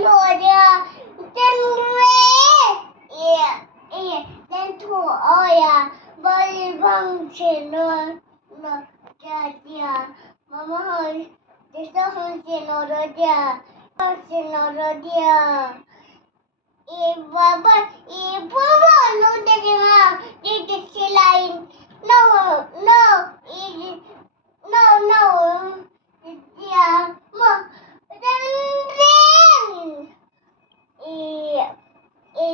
Gloria, Tenre, Tentu Oya, Bali Bang Chino, no, Jadia, Mama, the Sohon Chino Rodia, Chino Rodia. Baba, Baba, no, the line. No, yeah, Ma, then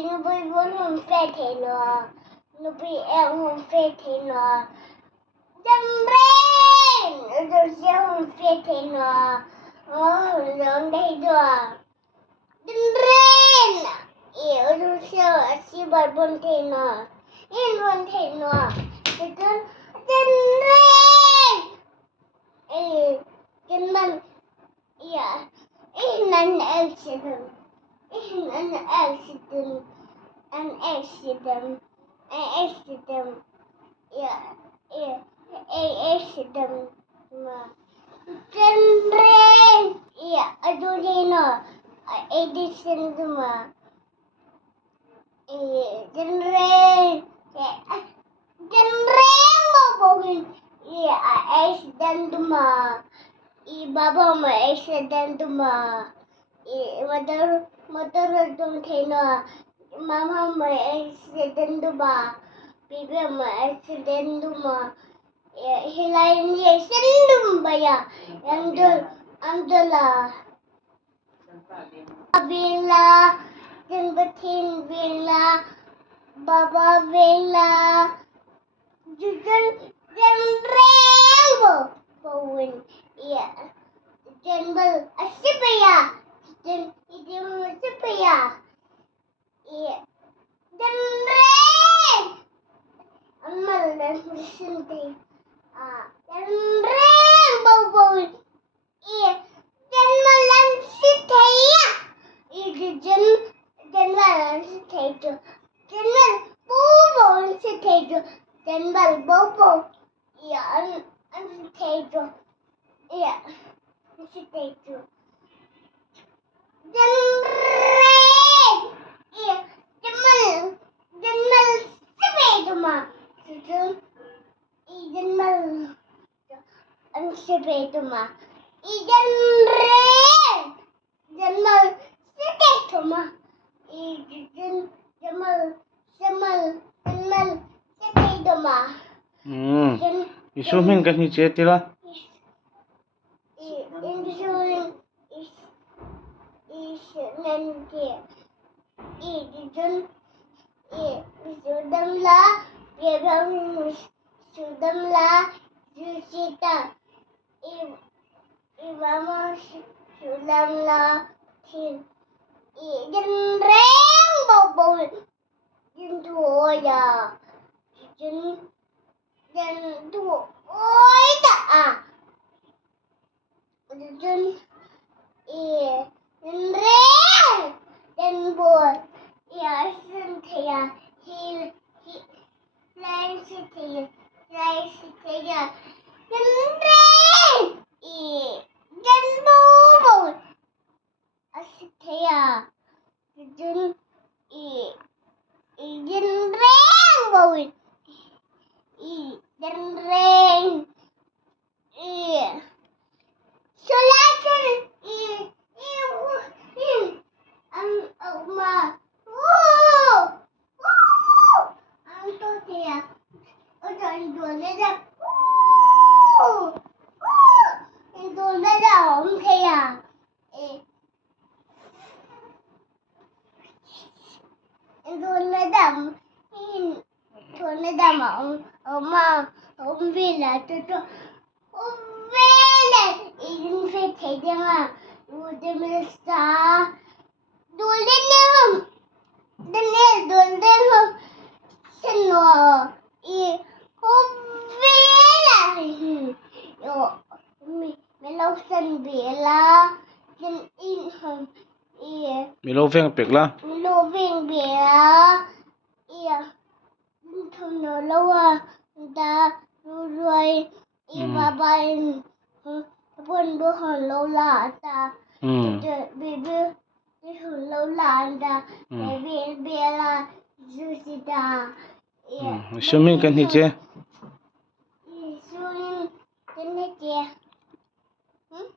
no be home fetino, no be home fetino. Then there's home fetino. Oh, long day do. Then there's a seabird bontino. In bontino. Then man, yeah, in an accident, yeah, accident, then yeah, I don't know, edition, then yeah, accident, Baba ma accident ma mother don't know mama ma accident ma baby ma accident ma hilain accident ba ya andala vela jembatin vela baba vela jujur jembrebo bawin yeah Jembal asipaya itu asipaya iya jembre amal dan sinte jembre bau iya jembalan sitaya itu jembalan sitaya jembal bau sitaya jembal bau iya an sitaya iya sitaya Isu min kan ni cetila. Sudamla, Jusita, Ivamos, Sudamla, Tin, Reng Bobo, into Oya, then do Oida, then boy, yeah, Cynthia, he, Cynthia, ông về là tôi ông về là in phải thấy được à tôi mới sa tôi lên không xin lỗi ông về là yo mình lâu xin về là xin in không Mi lo veng pek la. mình lâu về là không nói lâu à ta rồi baba pun bukan lola ta bebe 你很lâu lan da, bela, susida. Swimming kan hi che. Swimming kan hi che. Hmm?